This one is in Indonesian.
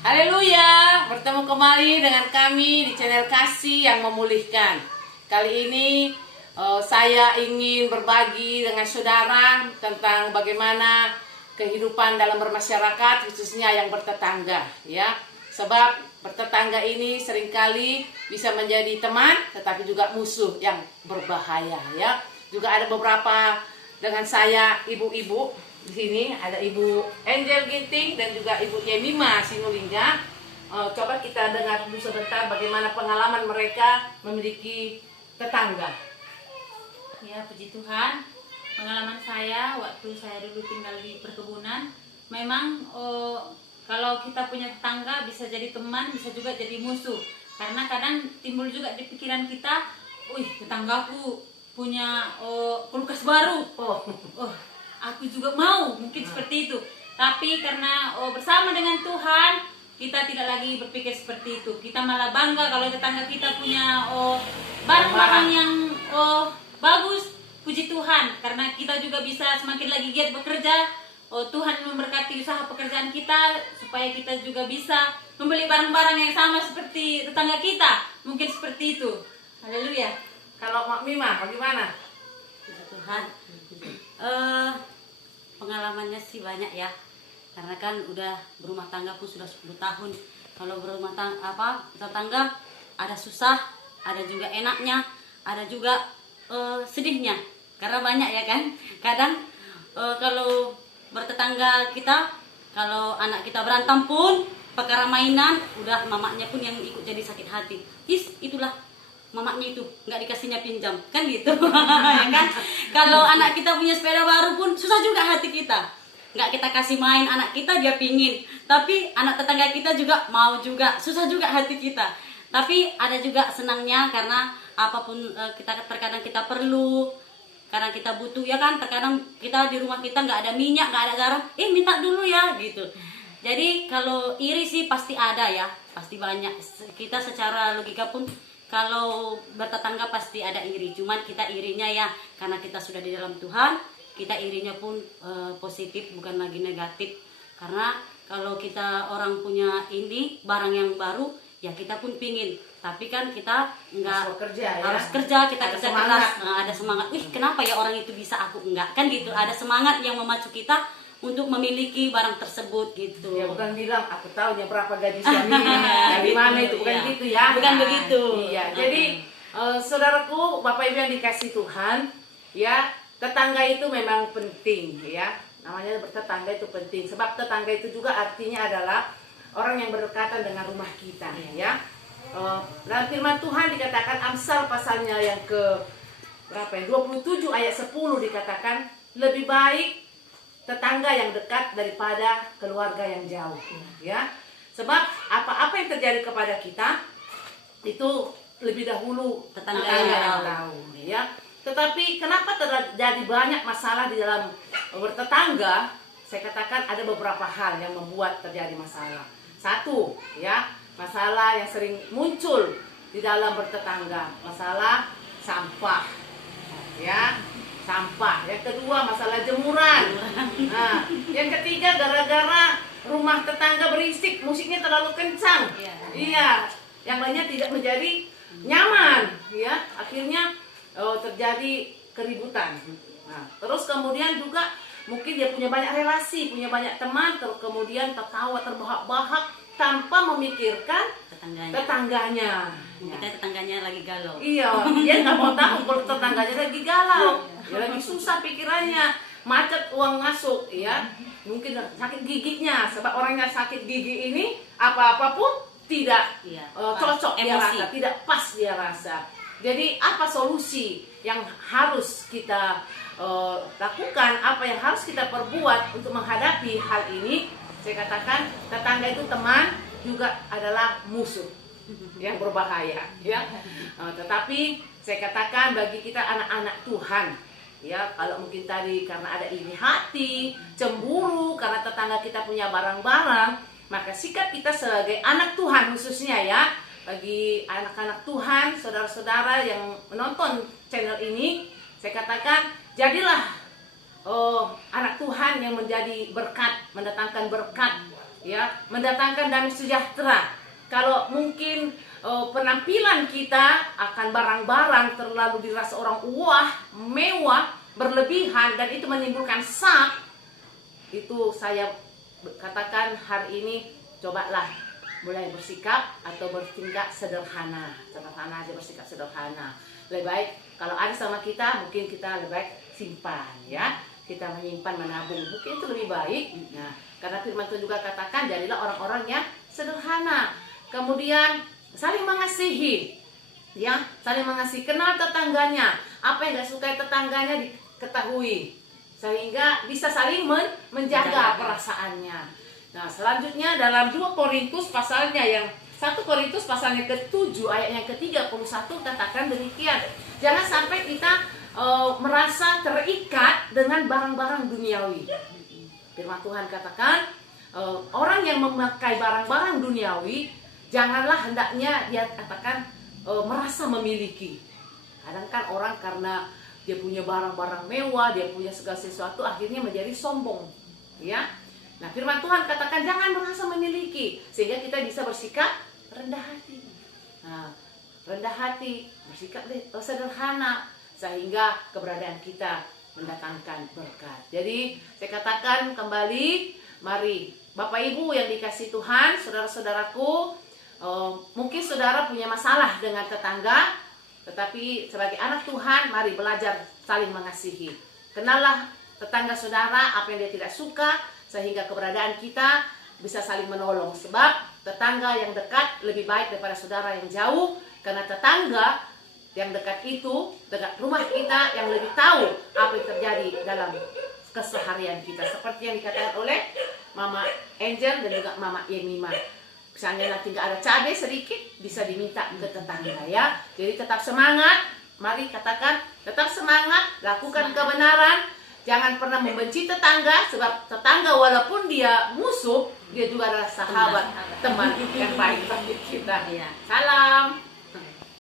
Haleluya, bertemu kembali dengan kami di channel Kasih yang Memulihkan. Kali ini saya ingin berbagi dengan saudara tentang bagaimana kehidupan dalam bermasyarakat, khususnya yang bertetangga, ya. Sebab bertetangga ini seringkali bisa menjadi teman, tetapi juga musuh yang berbahaya, ya. Juga ada beberapa dengan saya ibu-ibu. Di sini ada Ibu Angel Ginting dan juga Ibu Yemima Sinulinga. Coba kita dengar dulu sebentar bagaimana pengalaman mereka memiliki tetangga. Ya, puji Tuhan. Pengalaman saya waktu saya dulu tinggal di perkebunan, memang kalau kita punya tetangga bisa jadi teman, bisa juga jadi musuh. Karena kadang timbul juga di pikiran kita, tetanggaku punya kulkas baru. Aku juga mau, mungkin seperti itu. Tapi karena bersama dengan Tuhan, kita tidak lagi berpikir seperti itu. Kita malah bangga kalau tetangga kita punya barang-barang yang bagus. Puji Tuhan, karena kita juga bisa semakin lagi giat bekerja. Tuhan memberkati usaha pekerjaan kita supaya kita juga bisa membeli barang-barang yang sama seperti tetangga kita. Mungkin seperti itu. Haleluya. Kalau Mak Mima, bagaimana? Puji Tuhan. Pengalamannya sih banyak ya, karena kan udah berumah tangga pun sudah 10 tahun. Kalau berumah tetangga ada susah, ada juga enaknya, ada juga sedihnya, karena banyak ya kan. Kadang kalau bertetangga kita, kalau anak kita berantem pun perkara mainan, udah mamanya pun yang ikut jadi sakit hati. Itulah mamanya itu nggak dikasihnya pinjam kan gitu. Ya kan, kalau anak kita punya sepeda baru pun susah juga hati kita, nggak kita kasih main anak kita dia pingin, tapi anak tetangga kita juga mau juga, susah juga hati kita. Tapi ada juga senangnya, karena apapun terkadang kita perlu, karena kita butuh ya kan. Terkadang kita di rumah kita nggak ada minyak, nggak ada garam, minta dulu ya gitu. Jadi kalau iri sih pasti ada ya, pasti banyak. Kita secara logika pun kalau bertetangga pasti ada iri, cuman kita irinya ya karena kita sudah di dalam Tuhan, kita irinya pun positif, bukan lagi negatif. Karena kalau kita orang punya ini barang yang baru, ya kita pun pingin, tapi kan kita nggak harus kerja, kita kerja keras, ada semangat. Kenapa ya orang itu bisa, aku enggak, kan gitu. Ada semangat yang memacu kita untuk memiliki barang tersebut gitu. Ya bukan bilang aku tahunya berapa gaji suaminya, dari mana itu, bukan gitu ya. Bukan begitu. Iya. Jadi saudaraku, Bapak Ibu yang dikasih Tuhan, ya tetangga itu memang penting ya. Namanya bertetangga itu penting, sebab tetangga itu juga artinya adalah orang yang berdekatan dengan rumah kita ya. Dalam firman Tuhan dikatakan, Amsal pasalnya yang ke berapa ya? 27 ayat 10 dikatakan, lebih baik tetangga yang dekat daripada keluarga yang jauh, ya. Sebab apa-apa yang terjadi kepada kita itu lebih dahulu tetangga yang tahu, ya. Tetapi kenapa terjadi banyak masalah di dalam bertetangga? Saya katakan ada beberapa hal yang membuat terjadi masalah. Satu, ya, masalah yang sering muncul di dalam bertetangga, masalah sampah, ya. Sampah. Yang kedua masalah jemuran. Nah, yang ketiga gara-gara rumah tetangga berisik, musiknya terlalu kencang. Iya. Yang lainnya tidak menjadi nyaman, ya. Akhirnya terjadi keributan. Nah, terus kemudian juga mungkin dia punya banyak relasi, punya banyak teman, kemudian tertawa terbahak-bahak tanpa memikirkan tetangganya. Kita tetangganya lagi galau. Iya, dia nggak mau tahu kalau tetangganya lagi galau, dia lagi susah pikirannya, macet uang masuk, ya. Mungkin sakit giginya, sebab orangnya sakit gigi ini apa-apa pun tidak cocok dia rasa, tidak pas dia rasa. Jadi apa solusi yang harus kita lakukan, apa yang harus kita perbuat untuk menghadapi hal ini? Saya katakan tetangga itu teman, juga adalah musuh yang berbahaya, ya. Tetapi saya katakan bagi kita anak-anak Tuhan, ya, kalau mungkin tadi karena ada iri hati, cemburu karena tetangga kita punya barang-barang, maka sikap kita sebagai anak Tuhan khususnya ya, bagi anak-anak Tuhan, saudara-saudara yang menonton channel ini, saya katakan jadilah anak Tuhan yang menjadi berkat, mendatangkan berkat, ya, mendatangkan damai sejahtera. Kalau mungkin penampilan kita akan barang-barang terlalu dirasa orang wah, mewah, berlebihan, dan itu menimbulkan sak, itu saya katakan hari ini cobalah mulai bersikap atau bertingkah sederhana aja, bersikap sederhana. Lebih baik kalau ada sama kita, mungkin kita lebih baik simpan ya, kita menyimpan, menabung, mungkin itu lebih baik. Nah, karena firman Tuhan juga katakan jadilah orang-orang yang sederhana. Kemudian saling mengasihi, ya, saling mengasihi, kenal tetangganya, apa yang gak suka tetangganya diketahui, sehingga bisa saling menjaga perasaannya. Nah, selanjutnya dalam 2 Korintus pasalnya yang 1 Korintus pasalnya ke-7 ayat yang ke-31 katakan demikian. Jangan sampai kita merasa terikat dengan barang-barang duniawi. Firman Tuhan katakan orang yang memakai barang-barang duniawi, janganlah hendaknya dia katakan merasa memiliki. Kadang kan orang karena dia punya barang-barang mewah, dia punya segala sesuatu, akhirnya menjadi sombong, ya. Nah, firman Tuhan katakan jangan merasa memiliki, sehingga kita bisa bersikap rendah hati. Nah, rendah hati, bersikap sederhana, sehingga keberadaan kita mendatangkan berkat. Jadi saya katakan kembali, mari Bapak Ibu yang dikasihi Tuhan, saudara-saudaraku, mungkin saudara punya masalah dengan tetangga, tetapi sebagai anak Tuhan, mari belajar saling mengasihi. Kenallah tetangga saudara, apa yang dia tidak suka, sehingga keberadaan kita bisa saling menolong. Sebab tetangga yang dekat lebih baik daripada saudara yang jauh, karena tetangga yang dekat itu, dekat rumah kita, yang lebih tahu apa yang terjadi dalam keseharian kita. Seperti yang dikatakan oleh Mama Angel dan juga Mama Yemima. Misalnya nanti nggak ada cabai sedikit, bisa diminta ke tetangga ya. Jadi tetap semangat, mari katakan tetap semangat, lakukan kebenaran. Jangan pernah membenci tetangga, sebab tetangga walaupun dia musuh, dia juga adalah sahabat, teman yang baik bagi kita. Salam.